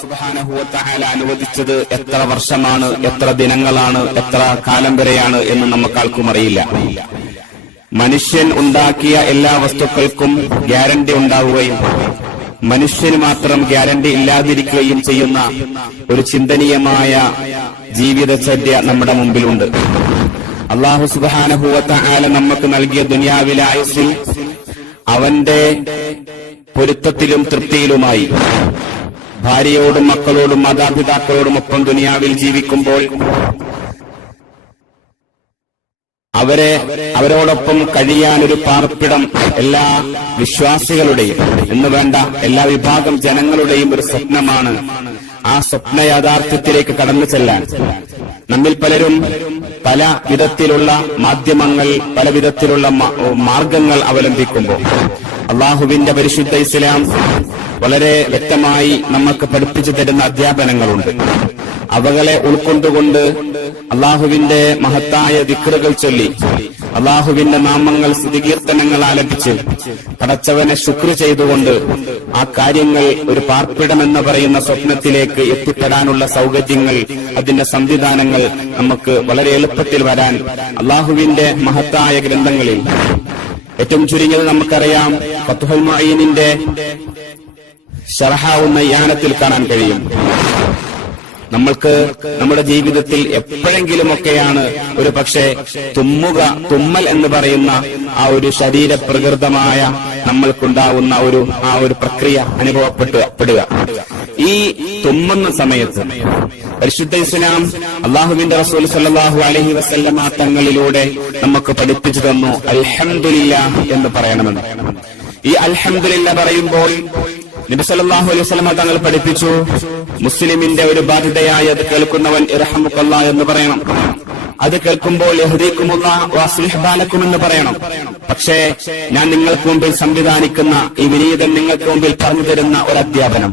സുബ്ഹാനഹു വ തആല അനുവദിച്ചത് എത്ര വർഷമാണ്, എത്ര ദിനങ്ങളാണ്, എത്ര കാലം വരെയാണ് എന്ന് നമുക്കാർക്കും അറിയില്ല. മനുഷ്യൻ ഉണ്ടാക്കിയ എല്ലാ വസ്തുക്കൾക്കും ഗ്യാരണ്ടി ഉണ്ടാവുകയും മനുഷ്യന് മാത്രം ഗ്യാരണ്ടി ഇല്ലാതിരിക്കുകയും ചെയ്യുന്ന ഒരു ചിന്തനീയമായ ജീവിതചര്യ നമ്മുടെ മുമ്പിലുണ്ട്. അല്ലാഹു സുബ്ഹാനഹു വ തആല നമുക്ക് നൽകിയ ദുനിയാവിലെ ആയുസ്സിൽ അവന്റെ പൊരുത്തത്തിലും തൃപ്തിയിലുമായി ഭാര്യയോടും മക്കളോടും മാതാപിതാക്കളോടുമൊപ്പം ദുനിയാവിൽ ജീവിക്കുമ്പോൾ അവരോടൊപ്പം കഴിയാൻ ഒരു പാർപ്പിടം എല്ലാ വിശ്വാസികളുടെയും എന്ന് വേണ്ട എല്ലാ വിഭാഗം ജനങ്ങളുടെയും ഒരു സ്വപ്നമാണ്. ആ സ്വപ്ന യാഥാർത്ഥ്യത്തിലേക്ക് കടന്നു ചെല്ലാൻ നമ്മിൽ പലരും പല വിധത്തിലുള്ള മാധ്യമങ്ങൾ, പല വിധത്തിലുള്ള മാർഗങ്ങൾ അവലംബിക്കുമ്പോൾ അള്ളാഹുവിന്റെ പരിശുദ്ധ ഇസ്ലാം വളരെ വ്യക്തമായി നമുക്ക് പഠിപ്പിച്ചു തരുന്ന അധ്യാപനങ്ങളുണ്ട്. അവകളെ ഉൾക്കൊണ്ടുകൊണ്ട് അള്ളാഹുവിന്റെ മഹത്തായ ദിക്റുകൾ ചൊല്ലി അള്ളാഹുവിന്റെ നാമങ്ങൾ സ്തുതികീർത്തനങ്ങൾ ആലപിച്ച് പടച്ചവനെ ശുക്ർ ചെയ്തുകൊണ്ട് ആ കാര്യങ്ങൾ ഒരു പാർപ്പിടമെന്ന് പറയുന്ന സ്വപ്നത്തിലേക്ക് എത്തിപ്പെടാനുള്ള സൗകര്യങ്ങൾ, അതിന്റെ സംവിധാനങ്ങൾ നമുക്ക് വളരെ എളുപ്പത്തിൽ വരാൻ അള്ളാഹുവിന്റെ മഹത്തായ ഗ്രന്ഥങ്ങളിൽ ഏറ്റവും ചുരുങ്ങിയത് നമുക്കറിയാം ഫത്ഹുൽ മുഈനിന്റെ ശർഹാവുന്ന യാനത്തിൽ കാണാൻ കഴിയും. നമ്മൾക്ക് നമ്മുടെ ജീവിതത്തിൽ എപ്പോഴെങ്കിലുമൊക്കെയാണ് ഒരു പക്ഷേ തുമ്മൽ എന്ന് പറയുന്ന ആ ഒരു ശരീരപ്രകൃതമായ നമ്മൾക്കുണ്ടാവുന്ന ആ ഒരു പ്രക്രിയ അനുഭവപ്പെടുക. ഈ തുമ്മുന്ന സമയത്ത് പരിശുദ്ധ ഇസ്ലാം അള്ളാഹുവിന്റെ റസൂൽ സല്ലല്ലാഹു അലൈഹി വസല്ലമ തങ്ങളിലൂടെ നമുക്ക് പഠിപ്പിച്ചു തന്നു അൽഹംദുലില്ലാഹ് എന്ന് പറയണമെന്ന്. ഈ അൽഹംദുലില്ലാഹ് പറയുമ്പോൾ നബി സല്ലല്ലാഹു അലൈഹി വസല്ലമ തങ്ങൾ പഠിപ്പിച്ചു, മുസ്ലിമിന്റെ ഒരു ബാധ്യതയായി അത് കേൾക്കുന്നവൻ ഇർഹമുക്കല്ലാഹ് എന്ന് പറയണം. അത് കേൾക്കുമ്പോൾ യഹ്ദീകുമുല്ലാഹ് വസ്ലിഹ് ബാലക്കും എന്ന് പറയണം. പക്ഷേ ഞാൻ നിങ്ങൾക്ക് മുമ്പിൽ സംവിധാനിക്കുന്ന ഈ വിനീതൻ നിങ്ങൾക്ക് മുമ്പിൽ പറഞ്ഞു തരുന്ന ഒരു അധ്യാപനം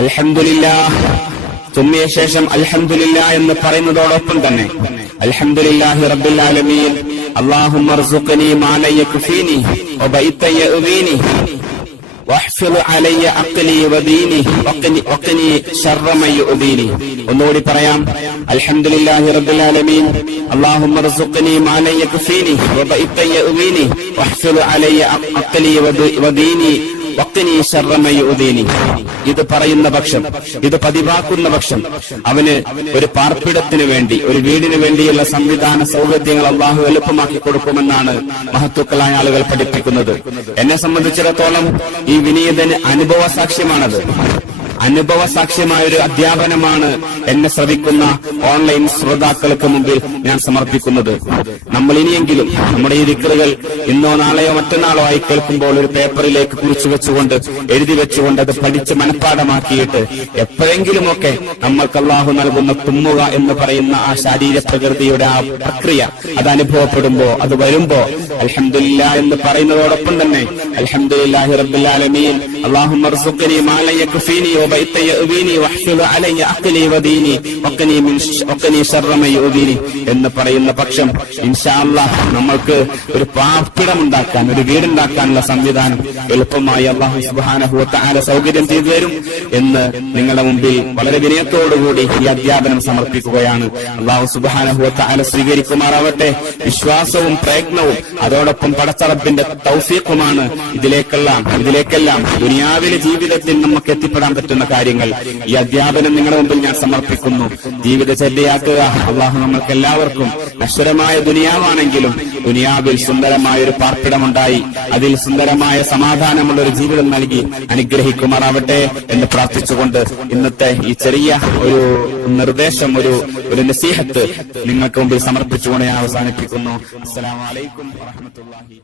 അൽഹംദുലില്ലാഹ്, തുമ്മിയ ശേഷം അൽഹംദുലില്ലാഹ് എന്ന് പറയുന്നതോടൊപ്പം തന്നെ അൽഹംദുലില്ലാഹി റബ്ബിൽ ആലമീൻ അല്ലാഹുമ്മ അർസുഖ്നി മാ ലാ യക്ഫീനി വബൈത യഅ്വീനി വഹ്ഫിള് അലയ്യ അഖ്ലി വദീനി വഖ്നി ശർറ മൻ യുഅ്ദീനി. ഒന്നുകൂടി പറയാം. അൽഹംദുലില്ലാഹി റബ്ബിൽ ആലമീൻ അല്ലാഹുമ്മ അർസുഖ്നി മാ ലാ യക്ഫീനി വബൈത യഅ്വീനി വഹ്ഫിള് അലയ്യ അഖ്ലി വദീനി വഖ്നി ശർറ മൻ യുഅ്ദീനി. ഇത് പറയുന്ന പക്ഷം, ഇത് പതിവാക്കുന്ന പക്ഷം അവന് ഒരു പാർപ്പിടത്തിന് വേണ്ടി, ഒരു വീടിന് വേണ്ടിയുള്ള സംവിധാന സൗകര്യങ്ങൾ അള്ളാഹു എളുപ്പമാക്കി കൊടുക്കുമെന്നാണ് മഹത്തുക്കളായ ആളുകൾ പഠിപ്പിക്കുന്നത്. എന്നെ സംബന്ധിച്ചിടത്തോളം ഈ വിനീതന് അനുഭവ സാക്ഷ്യമാണത്. അനുഭവ സാക്ഷ്യമായ ഒരു അധ്യാപനമാണ് എന്നെ ശ്രവിക്കുന്ന ഓൺലൈൻ ശ്രോതാക്കൾക്ക് മുമ്പിൽ ഞാൻ സമർപ്പിക്കുന്നത്. നമ്മൾ ഇനിയെങ്കിലും നമ്മുടെ ഈ ദിക്റുകൾ ഇന്നോ നാളെയോ മറ്റന്നാളോ ആയി കേൾക്കുമ്പോൾ ഒരു പേപ്പറിലേക്ക് കുറിച്ചു വെച്ചുകൊണ്ട്, എഴുതി വെച്ചുകൊണ്ട് അത് പഠിച്ച് മനഃപ്പാഠമാക്കിയിട്ട് എപ്പോഴെങ്കിലുമൊക്കെ നമ്മൾക്ക് അല്ലാഹു നൽകുന്ന തുമ്മുക എന്ന് പറയുന്ന ആ ശാരീര പ്രകൃതിയുടെ ആ പ്രക്രിയ അത് അനുഭവപ്പെടുമ്പോ, അത് വരുമ്പോ അൽഹംദുലില്ലാഹ് എന്ന് പറയുന്നതോടൊപ്പം തന്നെ അൽഹംദുലില്ലാഹി റബ്ബിൽ ആലമീൻ അല്ലാഹുമ്മ അർസുഖ്നി മാ ലാ യക്ഫീനി വബൈത യഅ്വീനി വഹ്ഫിള് അലയ്യ അഖ്ലി വദീനി വഖ്നി ശർറ മൻ യുഅ്ദീനി എന്ന് പറയുന്ന പക്ഷം ഇൻഷാ അല്ലാഹ് നമ്മൾക്ക് ഒരു പാർപ്പിടമുണ്ടാക്കാൻ, ഒരു വീടുണ്ടാക്കാനുള്ള സംവിധാനം എളുപ്പമായി അല്ലാഹു സുബ്ഹാനഹു വ തആല സൗകര്യം ചെയ്തു തരും എന്ന് നിങ്ങളുടെ മുമ്പിൽ വളരെ വിനയത്തോടുകൂടി ഈ അധ്യാപനം സമർപ്പിക്കുകയാണ്. അല്ലാഹു സുബ്ഹാനഹു വ തആല സ്വീകരിക്കുമാറാവട്ടെ. വിശ്വാസവും പ്രയത്നവും അതോടൊപ്പം പടച്ചറബിന്റെ തൗഫീഖുമാണ് ഇതിലേക്കെല്ലാം ദുനിയാവിലെ ജീവിതത്തിൽ നമുക്ക് എത്തിപ്പെടാൻ പറ്റുന്ന കാര്യങ്ങൾ. ഈ അധ്യാപനം നിങ്ങളുടെ മുമ്പിൽ ഞാൻ സമർപ്പിക്കുന്നു. ജീവിതചര്യയാക്കുക. അള്ളാഹു നമ്മൾക്ക് എല്ലാവർക്കും നശ്വരമായ ദുനിയാവാണെങ്കിലും ദുനിയാവിൽ സുന്ദരമായ ഒരു പാർപ്പിടമുണ്ടായി അതിൽ സുന്ദരമായ സമാധാനമുള്ള ഒരു ജീവിതം നൽകി അനുഗ്രഹിക്കുമാറാവട്ടെ എന്ന് പ്രാർത്ഥിച്ചുകൊണ്ട് ഇന്നത്തെ ഈ ചെറിയ ഒരു നിർദ്ദേശം, ഒരു നസീഹത്ത് നിങ്ങൾക്ക് മുമ്പിൽ സമർപ്പിച്ചുകൊണ്ട് ഞാൻ അവസാനിപ്പിക്കുന്നു. അസ്സലാമു അലൈക്കും വറഹ്മത്തുള്ളാഹി.